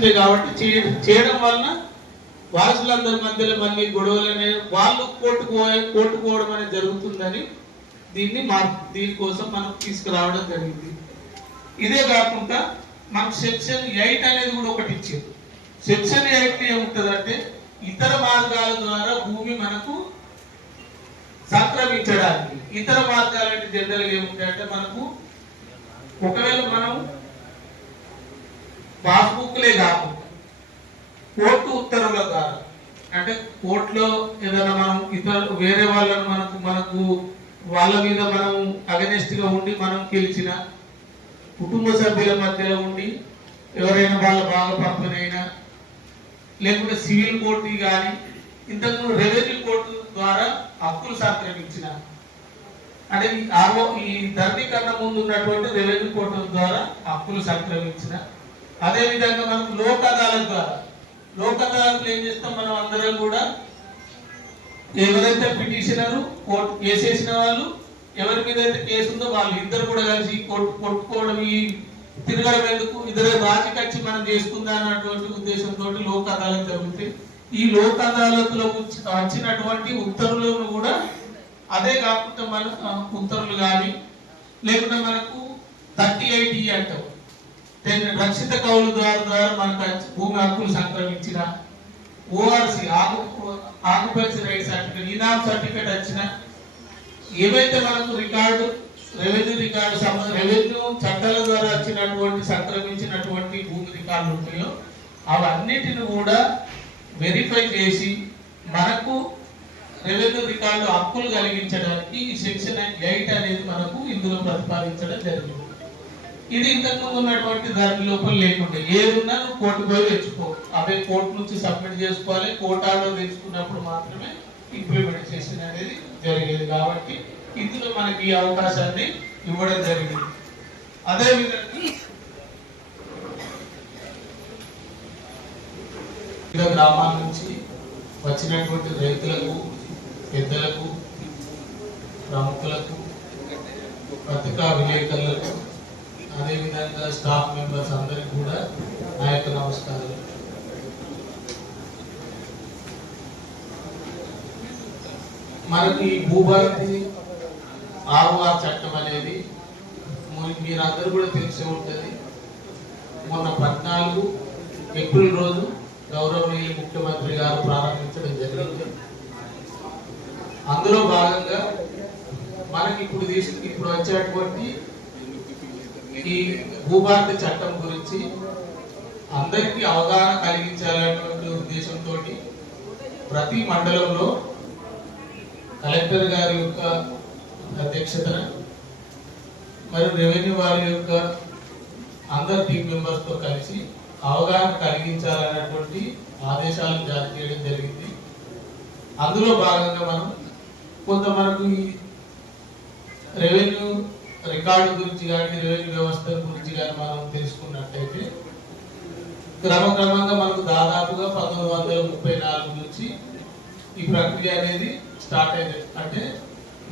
వచ్చినాయి కాబట్టి చేయడం వలన వారసులందరి మధ్యలో మళ్ళీ గొడవలు అనేవి వాళ్ళు కోట్టుకో కోట్టుకోవడం అనేది జరుగుతుందని దీన్ని మా దీనికోసం మనం తీసుకురావడం జరిగింది. ఇదే కాకుండా మనకు సెక్షన్ ఎయిట్ అనేది కూడా ఒకటి ఇచ్చారు. సెక్షన్ ఎయిట్ ఏముంటుందంటే ఇతర మార్గాల ద్వారా భూమి మనకు సంక్రమించడానికి. ఇతర మార్గాలు అంటే జనరల్ ఏముంటాయంటే మనకు ఒకవేళ పాస్బుక్లే కాకుండా కోర్టు ఉత్తర్వుల ద్వారా అంటే కోర్టులో ఏదైనా మనం ఇతర వేరే వాళ్ళను మనకు మనకు వాళ్ళ మీద మనం అగనెస్ట్గా ఉండి మనం గెలిచిన కుటుంబ సభ్యుల మధ్యలో ఉండి ఎవరైనా వాళ్ళ బాగా లేకుంటే సివిల్ కోర్టు కానీ ఇంతకుముందు రెవెన్యూ కోర్టు ద్వారా హక్కులు సంక్రమించిన అంటే ఈ ఆరో ఈ ధరణీకరణ ముందు ఉన్నటువంటి రెవెన్యూ కోర్టు ద్వారా హక్కులు సంక్రమించిన అదే విధంగా మనకు లోక్ అదాలత్ ద్వారా లోక్ అదాలత్లో ఏం చేస్తాం మనం అందరం కూడా? ఎవరైతే పిటిషనర్ కోర్టు కేసు వేసిన వాళ్ళు ఎవరి మీద అయితే కేసు ఉందో వాళ్ళు ఇద్దరు కూడా కలిసి కొట్టు కొట్టుకోవడం ఈ తిరగడం ఎందుకు? ఇద్దరు రాజీ కచ్చి మనం చేసుకుందా అన్నటువంటి ఉద్దేశంతో లోక్ అదాలత్ జరుగుతాయి. ఈ లోక్ అదాలత్లో వచ్చినటువంటి ఉత్తర్వులను కూడా అదే కాకుండా మన ఉత్తర్వులు కానీ లేకుంటే మనకు థర్టీ ఎయిట్ అంటాం. టెన్ రక్షిత కౌలు ద్వారా ద్వారా మనకు భూమి హక్కులు సంక్రమించిన ఓఆర్సీ ఆక్యుపెన్సీ రైట్ సర్టిఫికేట్ ఇనామ్ సర్టిఫికేట్ వచ్చిన ఏవైతే మనకు రికార్డు రెవెన్యూ రికార్డు సంబంధ రెవెన్యూ చట్టాల ద్వారా వచ్చినటువంటి సంక్రమించినటువంటి భూమి రికార్డులు ఉంటాయో అవన్నిటిని కూడా వెరిఫై చేసి మనకు రెవెన్యూ రికార్డు హక్కులు కలిగించడానికి ఈ సెక్షన్ ఎయిట్ అనేది మనకు ఇందులో ప్రతిపాదించడం జరిగింది. ఇది ఇంతకుముందు ఉన్నటువంటి దాని లోపల లేకుండా ఏదున్నా నువ్వు కోర్టు పోయి తెచ్చుకో. అవే కోర్టు నుంచి సబ్మిట్ చేసుకోవాలి. కోటాలో తెచ్చుకున్నప్పుడు మాత్రమే ఇంప్లిమెంటేషన్ అనేది జరిగేది కాబట్టి ఇందులో మనకి ఈ అవకాశాన్ని ఇవ్వడం జరిగింది. అదే విధంగా గ్రామాల నుంచి వచ్చినటువంటి రైతులకు పెద్దలకు ప్రముఖులకు పత్రికా విలేకరులకు అదేవిధంగా స్టాఫ్ మెంబర్స్ అందరికి కూడా నా యొక్క నమస్కారాలు. మనకి భూభారతి ఆర్ఓఆర్ చట్టం అనేది మీరందరూ కూడా తెలిసే ఉంటుంది. మొన్న పద్నాలుగు ఏప్రిల్ రోజు గౌరవనీయ ముఖ్యమంత్రి గారు ప్రారంభించడం జరిగింది. అందులో భాగంగా మనకి ఇప్పుడు తీసుకు ఇప్పుడు వచ్చేటువంటి ఈ భూభారతి చట్టం గురించి అందరికీ అవగాహన కలిగించాలనేటువంటి ఉద్దేశంతో ప్రతి మండలంలో కలెక్టర్ గారి యొక్క అధ్యక్షతన మరియు రెవెన్యూ వారి యొక్క అందరు టీం మెంబర్స్తో కలిసి అవగాహన కలిగించాలన్నటువంటి ఆదేశాలు జారీ చేయడం జరిగింది. అందులో భాగంగా మనం కొంత మనకు ఈ రెవెన్యూ రికార్డు గురించి కానీ రెవెన్యూ వ్యవస్థ గురించి కానీ మనం తెలుసుకున్నట్టయితే క్రమక్రమంగా మనకు దాదాపుగా పంతొమ్మిది వందల ముప్పై నాలుగు నుంచి ఈ ప్రక్రియ అనేది స్టార్ట్ అయింది. అంటే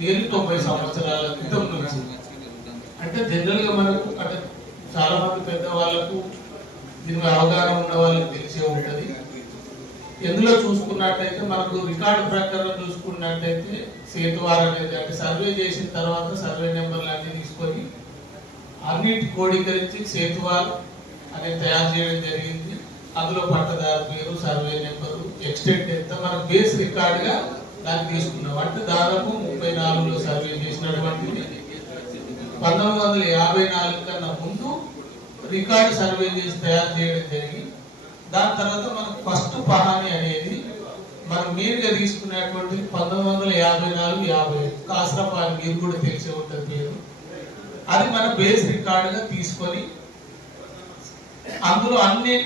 నియర్లీ తొంభై సంవత్సరాల క్రితం నుంచి. అంటే జనరల్గా మనకు అంటే చాలా మంది పెద్ద వాళ్ళకు దీని అవగాహన ఉన్న వాళ్ళకి తెలిసే ఉంటుంది. ఎందులో చూసుకున్నట్టయితే మనకు రికార్డు ప్రకారం చూసుకున్నట్టయితే సేతువార్ అనేది అంటే సర్వే చేసిన తర్వాత సర్వే నెంబర్లు అన్ని తీసుకొని అన్నిటి కోడీకరించి సేతువార్ అనేది తయారు చేయడం జరిగింది. అందులో పట్టదారు పేరు సర్వే నెంబరు ఎక్స్టెంట్ ఎంత మనం బేస్ రికార్డుగా దాన్ని తీసుకున్నాం. అంటే దాదాపు ముప్పై నాలుగులో సర్వే చేసినటువంటిది. పంతొమ్మిది వందల యాభై నాలుగు కన్నా ముందు రికార్డు సర్వే చేసి తయారు చేయడం జరిగింది. దాని తర్వాత మనకు ఫస్ట్ పహాని అనేది మనం మీరుగా తీసుకున్నటువంటి పంతొమ్మిది వందల యాభై నాలుగు యాభై ఐదు కాసరపాలి మీరు కూడా తెలిసే ఉంటుంది పేరు. అది మన బేస్ రికార్డుగా తీసుకొని అందులో అన్ని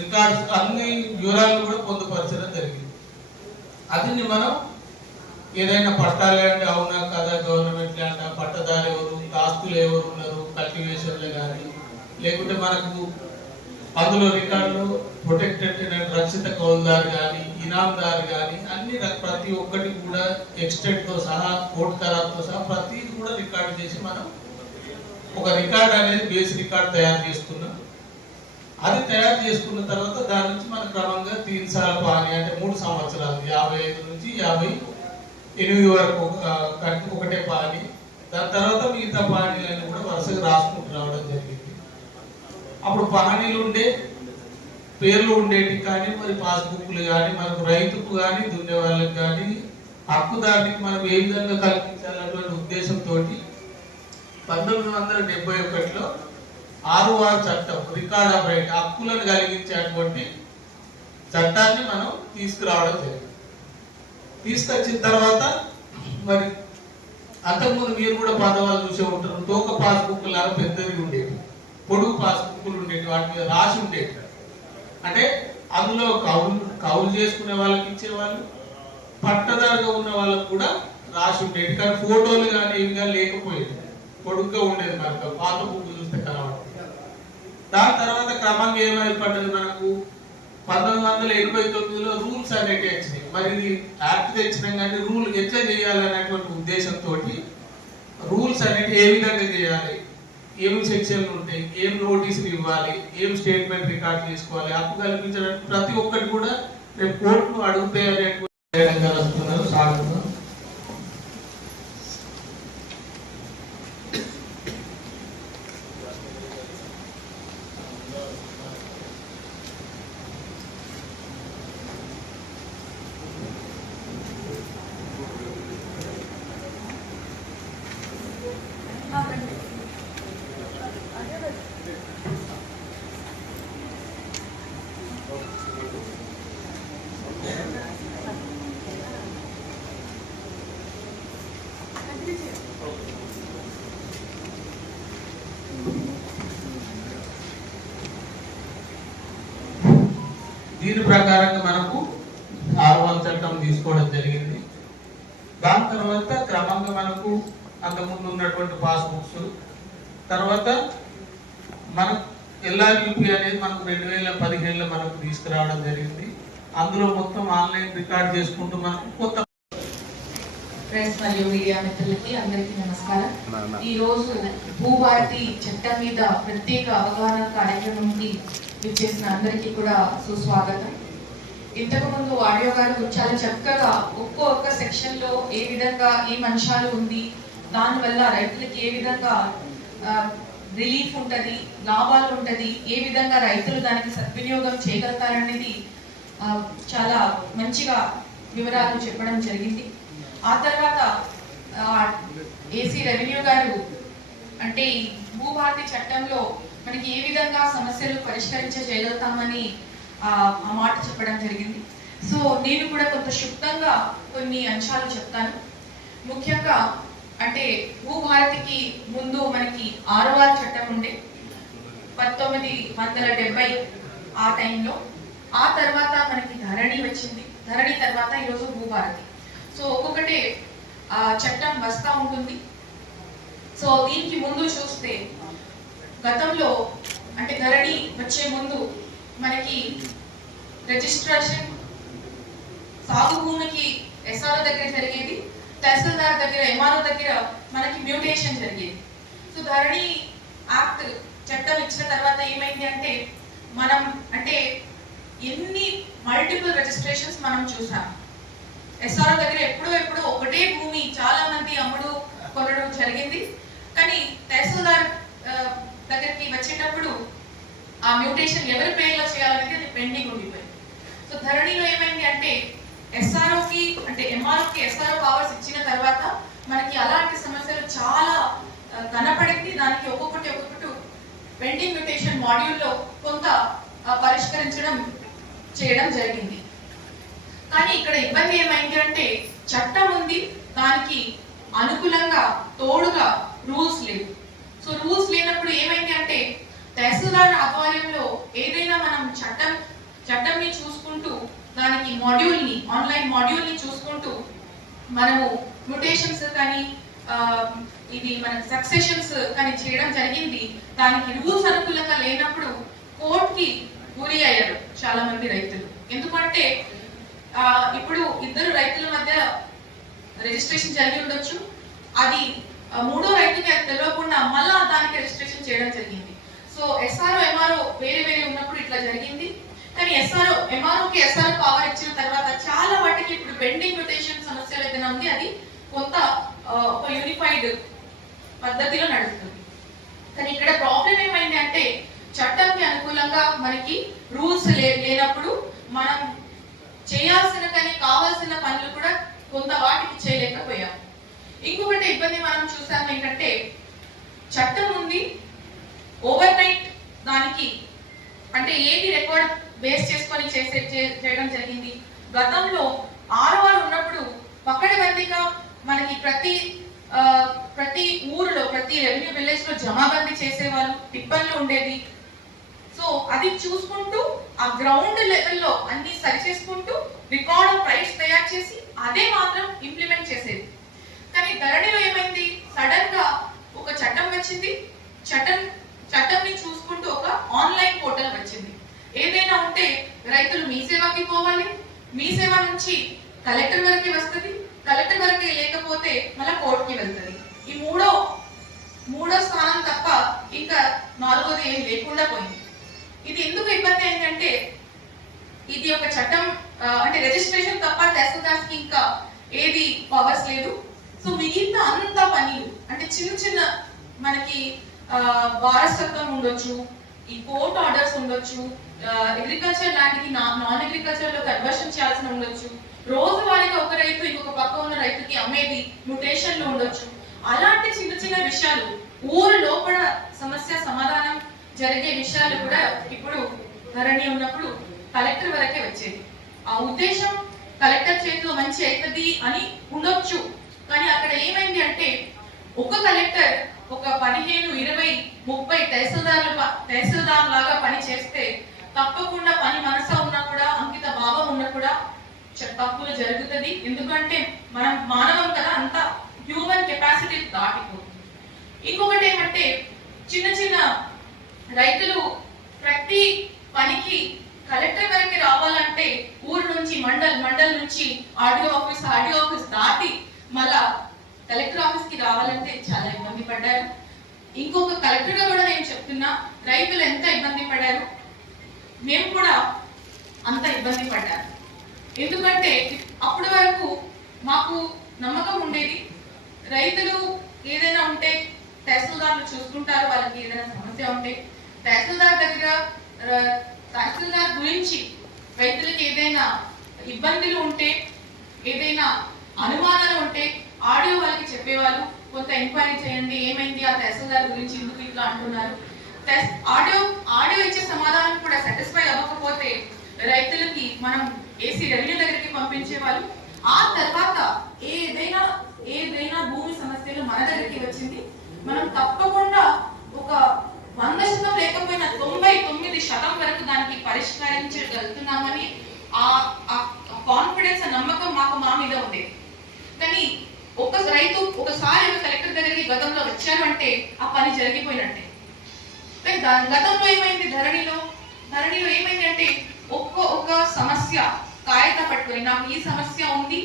రికార్డ్స్ అన్ని వివరాలు కూడా పొందుపరచడం జరిగింది. అది మనం ఏదైనా పట్టాలు అంటే అవునా కదా గవర్నమెంట్ ల్యాండ్ పట్టదారు ఎవరు ఆస్తులు ఎవరు ఉన్నారు కల్టివేషన్లు కానీ లేకుంటే మనకు అందులో రికార్డులు ప్రొటెక్టెడ్ రక్షిత కౌలుదారు కానీ ఇనాందారు కానీ అన్ని ప్రతి ఒక్కటి కూడా ఎక్స్టెంట్తో సహా కోర్టు ఖరాబ్తో సహా ప్రతిది కూడా రికార్డు చేసి మనం ఒక రికార్డ్ అనేది బేస్ రికార్డ్ తయారు చేస్తున్నాం. అది తయారు చేసుకున్న తర్వాత దాని నుంచి మనం క్రమంగా తీన్ సాల పాని అంటే మూడు సంవత్సరాలు యాభై ఐదు నుంచి యాభై ఎనిమిది వరకు ఒక ఒకటే పాని. దాని తర్వాత మిగతా పానీలన్నీ కూడా వరుసగా రాసుకుంటూ రావడం జరిగింది. అప్పుడు పానీలు ఉండే పేర్లు ఉండేవి కానీ మరి పాస్బుక్లు కానీ మనకు రైతుకు కానీ దున్నే వాళ్ళకి కానీ హక్కుదారునికి మనం ఏ విధంగా కల్పించాలనే ఉద్దేశంతో పంతొమ్మిది వందల డెబ్బై ఒకటిలో ఆరు ఆరు చట్టం రికార్డ్ ఆఫ్ రైట్ హక్కులను కలిగించేటువంటి చట్టాన్ని మనం తీసుకురావడం జరిగింది. తీసుకొచ్చిన తర్వాత మరి అంతకుముందు మీరు కూడా పదవాళ్ళు చూసే ఉంటారు తోక పాస్బుక్ లాగా పెద్దవి ఉండేవి. పొడుగు పాస్బుక్లు ఉండేవి వాటి మీద రాసి ఉండేవి. అంటే అందులో కౌలు కౌలు చేసుకునే వాళ్ళకి ఇచ్చేవాళ్ళు పట్టదారుగా ఉన్న వాళ్ళకి కూడా రాసి ఉండేది కానీ ఫోటోలు కానీ ఇవి కానీ లేకపోయేది పొడుగ్గా ఉండేది మనకు పాత బుక్ చూస్తే కనబడుతుంది దాని తర్వాత క్రమంగా ఏమైపడ్డది మనకు? పంతొమ్మిది వందల ఎనభై తొమ్మిదిలో రూల్స్ అనేవి వచ్చినాయి. మరి ఇది యాక్ట్ తెచ్చినాం కానీ రూల్ ఎట్లా చేయాలనేటువంటి ఉద్దేశంతో రూల్స్ అనేవి ఏ విధంగా చేయాలి? ఏం సెక్షన్లు ఉంటాయి ఏం నోటీసులు ఇవ్వాలి ఏం స్టేట్మెంట్ రికార్డ్ చేసుకోవాలి అప్పు కల్పించడానికి ప్రతి ఒక్కటి కూడా రేపు కోర్టును అడుగుతాయి అనేటువంటి స్వాగతం దీని ప్రకారంగా మనకు ఆర్వన్ చట్టం తీసుకోవడం జరిగింది. దాని తర్వాత క్రమంగా మనకు అంతకుముందు ఉన్నటువంటి పాస్బుక్స్ తర్వాత మన ఎల్ఆర్యూపీ అనేది మనకు రెండు వేల పదిహేనులో మనకు తీసుకురావడం జరిగింది. అందులో మొత్తం ఆన్లైన్ రికార్డ్ చేసుకుంటూ మనకు కొత్త ప్రెస్ మరియు మీడియా మిత్రులకి అందరికీ నమస్కారం. ఈ రోజు భూభారతి చట్టం మీద ప్రత్యేక అవగాహన కార్యక్రమంకి విచ్చేసిన అందరికీ కూడా సుస్వాగతం. ఇంతకు ముందు ఆడియో గారు చాలా చక్కగా ఒక్కో ఒక్క సెక్షన్లో ఏ విధంగా ఏం అంశాలు ఉంది దానివల్ల రైతులకి ఏ విధంగా రిలీఫ్ ఉంటుంది లాభాలు ఉంటది ఏ విధంగా రైతులు దానికి సద్వినియోగం చేయగలుగుతారనేది చాలా మంచిగా వివరాలు చెప్పడం జరిగింది. ఆ తర్వాత ఏసీ రెవెన్యూ గారు అంటే భూభారతి చట్టంలో మనకి ఏ విధంగా సమస్యలు పరిష్కరించ చేయగలుగుతామని ఆ మాట చెప్పడం జరిగింది. సో నేను కూడా కొంత క్షుప్తంగా కొన్ని అంశాలు చెప్తాను. ముఖ్యంగా అంటే భూభారతికి ముందు మనకి ఆరవ చట్టం ఉండే. పంతొమ్మిది వందల డెబ్బై ఆ టైంలో. ఆ తర్వాత మనకి ధరణి వచ్చింది. ధరణి తర్వాత ఈరోజు భూభారతి. సో ఒక్కొక్కటే ఆ చట్టం వస్తా ఉంటుంది. సో దీనికి ముందు చూస్తే గతంలో అంటే ధరణి వచ్చే ముందు మనకి రిజిస్ట్రేషన్ సాగు భూమికి ఎస్ఆర్ఓ దగ్గర జరిగేది తహసీల్దార్ దగ్గర ఎంఆర్ఓ దగ్గర మనకి మ్యూటేషన్ జరిగేది. సో ధరణి యాక్ట్ చట్టం ఇచ్చిన తర్వాత ఏమైంది అంటే మనం అంటే ఎన్ని మల్టిపుల్ రిజిస్ట్రేషన్స్ మనం చూసాం. ఎస్ఆర్ఓ దగ్గర ఎప్పుడో ఎప్పుడో ఒకటే భూమి చాలా మంది అమ్ముడు కొనడం జరిగింది కానీ తహసీల్దార్ ఆ, చేసినప్పుడు ఆ మ్యూటేషన్ ఎవరి పేర్లో చేయాలనేది అది పెండింగ్ ఉండిపోయింది. సో ధరణిలో ఏమైంది అంటే ఎస్ఆర్ఓకి కి అంటే ఎంఆర్ఓకి కి ఎస్ఆర్ఓ పవర్స్ ఇచ్చిన తర్వాత మనకి అలాంటి సమస్యలు చాలా కనపడింది. దానికి ఒక్కొక్కటి ఒక్కొక్కటి పెండింగ్ మ్యూటేషన్ మాడ్యూల్లో కొంత పరిష్కరించడం చేయడం జరిగింది. కానీ ఇక్కడ ఇబ్బంది ఏమైంది అంటే చట్టం ఉంది. దానికి అనుకూలంగా తోడుగా రూల్స్ లేవు. సో రూల్స్ లేనప్పుడు ఏమైంది అంటే తహసీల్దార్ ఆధ్వర్యంలో ఏదైనా మనం చట్టం చట్టంని చూసుకుంటూ దానికి మాడ్యూల్ని ఆన్లైన్ మాడ్యూల్ని చూసుకుంటూ మనము మ్యూటేషన్స్ కానీ ఇది మన సక్సెషన్స్ కానీ చేయడం జరిగింది. దానికి రూల్స్ అనుకూలంగా లేనప్పుడు కోర్టుకి గురి అయ్యారు చాలా మంది రైతులు. ఎందుకంటే ఇప్పుడు ఇద్దరు రైతుల మధ్య రిజిస్ట్రేషన్ జరిగి ఉండొచ్చు. అది మూడో రైతుకి అది తెలియకుండా మళ్ళా దానికి రిజిస్ట్రేషన్ చేయడం జరిగింది. సో ఎస్ఆర్ఓ ఎంఆర్ఓ వేరే వేరే ఉన్నప్పుడు ఇట్లా జరిగింది. కానీ ఎస్ఆర్ఓ ఎంఆర్ఓకి ఎస్ఆర్ఓ పవర్ ఇచ్చిన తర్వాత చాలా వాటికి ఇప్పుడు బెండింగ్ మ్యూటేషన్ సమస్యలు ఏదైనా ఉంది అది కొంత ఒక యూనిఫైడ్ పద్ధతిలో నడుస్తుంది. కానీ ఇక్కడ ప్రాబ్లం ఏమైంది అంటే చట్టంకి అనుకూలంగా మనకి రూల్స్ లేనప్పుడు మనం చేయాల్సిన కానీ కావాల్సిన పనులు కూడా కొంత వాటికి చేయలేకపోయాం. ఇంకొకటి ఇబ్బంది మనం చూసాం ఏంటంటే చట్టం ఉంది ఓవర్ నైట్ దానికి అంటే ఏది రికార్డ్ బేస్ చేసుకొని చేసే చేయడం జరిగింది. గతంలో ఆరవారు ఉన్నప్పుడు పకడ్బందీగా మనకి ప్రతి ప్రతి ఊరిలో ప్రతి రెవెన్యూ విలేజ్లో జమాబందీ చేసేవాళ్ళు టిప్పన్లు ఉండేది. సో అది చూసుకుంటూ ఆ గ్రౌండ్ లెవెల్లో అన్ని సరి చేసుకుంటూ రికార్డ్ ఆఫ్ రైట్స్ తయారు చేసి అదే మాత్రం ఇంప్లిమెంట్ చేసేది. కానీ ధరణిలో ఏమైంది? సడన్గా ఒక చట్టం వచ్చింది. చట్టం చట్టంని చూసుకుంటూ ఒక ఆన్లైన్ పోర్టల్ వచ్చింది. ఏదైనా ఉంటే రైతులు మీ సేవకి పోవాలి. మీ సేవ నుంచి కలెక్టర్ వరకే వస్తుంది. కలెక్టర్ వరకే లేకపోతే మళ్ళీ కోర్టుకి వెళ్తుంది. ఈ మూడో మూడో స్థానం తప్ప ఇంకా నాలుగోది ఏం లేకుండా పోయింది. ఇది ఎందుకు ఇబ్బంది అయిందంటే ఇది ఒక చట్టం అంటే రిజిస్ట్రేషన్ తప్ప తహసీల్దార్స్ ఇంకా ఏది పవర్స్ లేదు. సో మిగిలిన అంత పనులు అంటే చిన్న చిన్న మనకి వారసత్వం ఉండొచ్చు ఈ కోర్ట్ ఆర్డర్స్ ఉండొచ్చు అగ్రికల్చర్ ల్యాండ్ నాన్ అగ్రికల్చర్లో కన్వర్షన్ చేయాల్సిన ఉండొచ్చు. రోజువారీగా ఒక రైతు ఇంకొక పక్క ఉన్న రైతుకి అమ్మేది మ్యూటేషన్లో ఉండొచ్చు. అలాంటి చిన్న చిన్న విషయాలు ఊరు లోపల సమస్య సమాధానం జరిగే విషయాలు కూడా ఇప్పుడు ధరణి ఉన్నప్పుడు కలెక్టర్ వరకే వచ్చేది. ఆ ఉద్దేశం కలెక్టర్ చేతిలో మంచి అవుతుంది అని ఉండొచ్చు. కానీ అక్కడ ఏమైంది అంటే ఒక కలెక్టర్ ఒక పదిహేను ఇరవై ముప్పై తహసీల్దార్లు తహసీల్దార్ లాగా పని చేస్తే తప్పకుండా పని మనస ఉన్నా కూడా అంకిత భావం ఉన్నా కూడా తప్పులు జరుగుతుంది. ఎందుకంటే మనం మానవం కదా అంత హ్యూమన్ కెపాసిటీ దాటిపోతుంది. ఇంకొకటి ఏమంటే చిన్న చిన్న రైతులు ప్రతి పనికి కలెక్టర్ వరకు రావాలంటే ఊరు నుంచి మండల్ మండల్ నుంచి ఆర్డీఓ ఆఫీస్ ఆర్డీఓ ఆఫీస్ దాటి మళ్ళా కలెక్టర్ ఆఫీస్కి రావాలంటే చాలా ఇబ్బంది పడ్డారు. ఇంకొక కలెక్టర్గా కూడా నేను చెప్తున్నా రైతులు ఎంత ఇబ్బంది పడ్డారు మేము కూడా అంత ఇబ్బంది పడ్డారు. ఎందుకంటే అప్పటి వరకు మాకు నమ్మకం ఉండేది రైతులు ఏదైనా ఉంటే తహసీల్దార్లు చూసుకుంటారు వాళ్ళకి ఏదైనా సమస్య ఉంటే తహసీల్దార్ దగ్గర తహసీల్దార్ గురించి రైతులకి ఏదైనా ఇబ్బందులు ఉంటే ఏదైనా అనుమానాలు ఉంటే చెప్పేవాళ్ళు కొంత ఎంక్వైరీ చేయండి ఏమైంది? ఆ తహసీల్దార్ గురించి ఎందుకు ఇట్లా అంటున్నారు? ఆడియో ఆడియో ఇచ్చే సమాధానం కూడా సాటిస్ఫై అవ్వకపోతే రైతులకి మనం ఏసీ రెవెన్యూ దగ్గరికి పంపించేవాళ్ళు ఆ తర్వాత ఏదైనా ఏదైనా భూమి సమస్యలు మన దగ్గరికి వచ్చింది మనం తప్పకుండా ఒక వంద శాతం లేకపోయినా తొంభై తొమ్మిది శాతం వరకు దానికి పరిష్కరించగలుగుతున్నామని ఆ కాన్ఫిడెన్స్ నమ్మకం మాకు మా మీద ఉంది. కానీ ఒక రైతు ఒకసారి ఒక కలెక్టర్ దగ్గరికి గతంలో వచ్చారు అంటే ఆ పని జరిగిపోయినట్టే. గతంలో ఏమైంది ధరణిలో? ధరణిలో ఏమైంది అంటే ఒక్క ఒక సమస్య కాగిత పట్టుకొని నాకు ఈ సమస్య ఉంది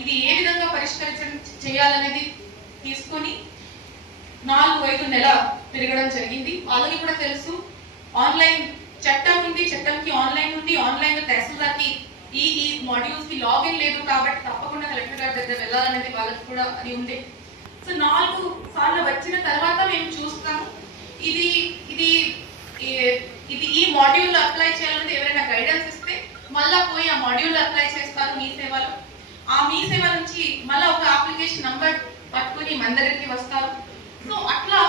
ఇది ఏ విధంగా పరిష్కరించడం చేయాలనేది తీసుకొని నాలుగు ఐదు నెల తిరగడం జరిగింది. వాళ్ళకి కూడా తెలుసు ఆన్లైన్ చట్టం ఉంది చట్టంకి ఆన్లైన్ ఉంది ఆన్లైన్ తహసీల్దార్కి ఈ ఈ మాడ్యూల్స్కి లాగిన్ లేదు కాబట్టి తప్పకుండా కలెక్టర్ గారి దగ్గర వెళ్ళాలనేది వాళ్ళకి కూడా అది ఉంది సో నాలుగు సార్లు వచ్చిన తర్వాత మేము చూస్తాము. ఇది ఇది ఇది ఈ మాడ్యూల్ అప్లై చేయాలనేది ఎవరైనా గైడెన్స్ ఇస్తే మళ్ళా పోయి ఆ మాడ్యూల్ అప్లై చేస్తారు మీ సేవలో. ఆ మీ సేవ నుంచి మళ్ళా ఒక అప్లికేషన్ నంబర్ పట్టుకుని మన దగ్గరికి వస్తారు. సో అట్లా